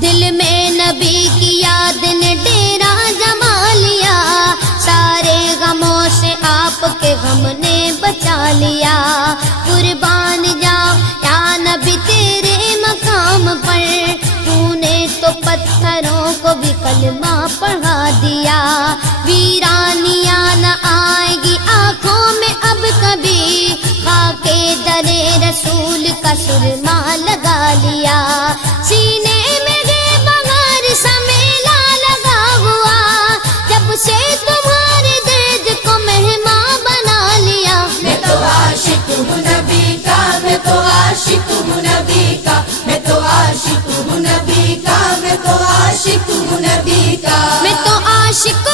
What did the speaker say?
دل میں نبی کی یاد نے ڈیرا جما لیا، سارے غموں سے آپ کے غم نے بچا لیا۔ قربان جاؤ یا نبی تیرے مقام پر، تو نے تو پتھروں کو بھی کلمہ پڑھا دیا۔ ویرانیاں نہ آئے گی آنکھوں میں اب کبھی، خاک درِ رسول کا سرما لگا لیا۔ سینے میں بغیر سمیلا لگا ہوا، جب سے تمہارے درد کو مہمان بنا لیا۔ میں تو عاشق ہوں نبی کا، میں تو عاشق ہوں نبی کا، میں تو عاشق ہوں نبی کا، میں تو عاشق ہوں نبی کا، میں تو عاشق